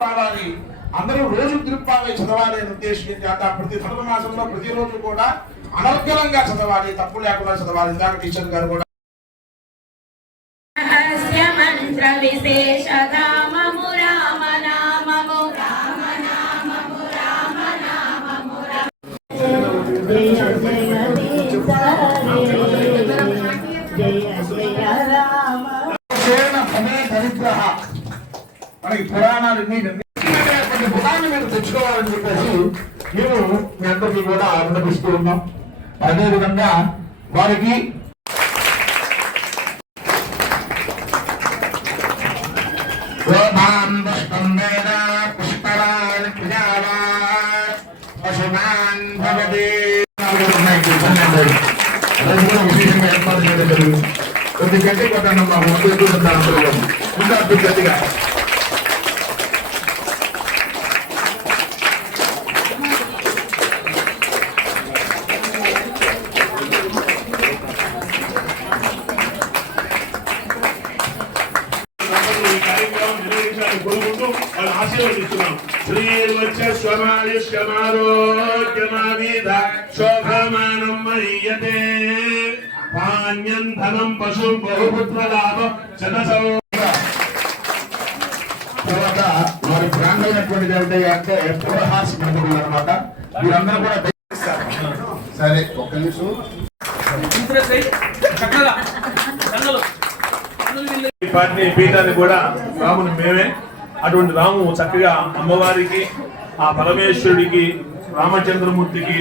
చదవాలి, అందరూ రోజు తిరుప్పావై చదవాలి అని ఉద్దేశం చేత ప్రతి ధనుర్మాసంలో ప్రతిరోజు కూడా అనర్గళంగా చదవాలి, తప్పు లేకుండా చదవాలి. ఇందాక టీచర్ గారు కూడా మంత్ర విశేషధామము రామ నామము రామ నామము రామ నామము జయ జయ రామ మనకి పురాణాలు పురాణం మీద తెచ్చుకోవాలని చెప్పేసి మేము మీ అందరికీ కూడా విన్నపిస్తూ ఉన్నాం. అదేవిధంగా వారికి విశేషంగా ఏర్పాటు చేయడం జరిగింది. కొద్ది గట్టి కొట్టండి మా ఇంకా గట్టిగా ఆశీర్వదిస్తున్నాం. శ్రీర్వక్షమారోగ్యమావిధ శోభమానం మహీయతే పాణ్యం ధనం పశు బహుపుత్ర లాభ జనసౌ. తర్వాత వారి బ్రాండ్ అయినటువంటి ఏమిటి అంటే పూర్వహాస్ మంత్రులు అనమాట. వీరందరూ కూడా సరే ఒక్క నిమిషం ఈ పార్టీ పీఠాన్ని కూడా రాముని మేమే. అటువంటి రాము చక్కగా అమ్మవారికి, ఆ పరమేశ్వరుడికి, రామచంద్రమూర్తికి,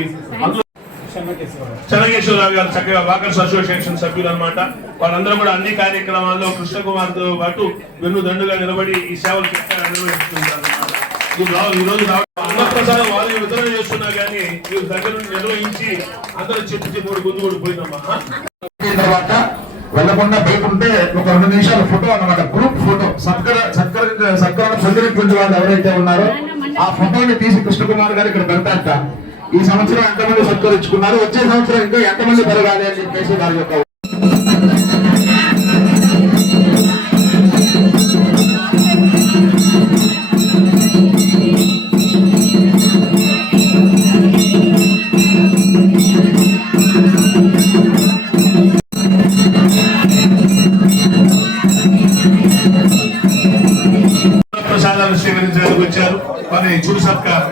చెన్నకేశ్వరరావు గారు చక్కగా వాకర్స్ అసోసియేషన్ సభ్యులు అనమాట. వాళ్ళందరూ కూడా అన్ని కార్యక్రమాల్లో కృష్ణకుమార్తో పాటు వెన్నుదండుగా నిలబడి ఈ సేవలు నిర్వహిస్తుంటారు. ఈ రోజు అన్నప్రసాదం వాళ్ళు వితరణ చేస్తున్నా కానీ ఈ దగ్గర నుండి నిర్వహించి అందరూ చెప్పి మూడు గుందు కూడా పోయిందమ్మా. తర్వాత వెళ్ళకుండా పోతుంటే ఒక 2 నిమిషాల ఫోటో అన్నమాట, గ్రూప్ ఫోటో. సత్కరణ పొందినటువంటి వాళ్ళు ఎవరైతే ఉన్నారో ఆ ఫోటోని తీసి కృష్ణకుమార్ గారు ఇక్కడ పెడతారట. ఈ సంవత్సరం ఎంతమంది సత్కరించుకున్నారు, వచ్చే సంవత్సరం ఇంకా ఎంతమంది పెరగాలి అని చెప్పేసి వారి యొక్క ప్రసాదాలు స్వీకరించడానికి వచ్చారు. మరి చురు సత్కారం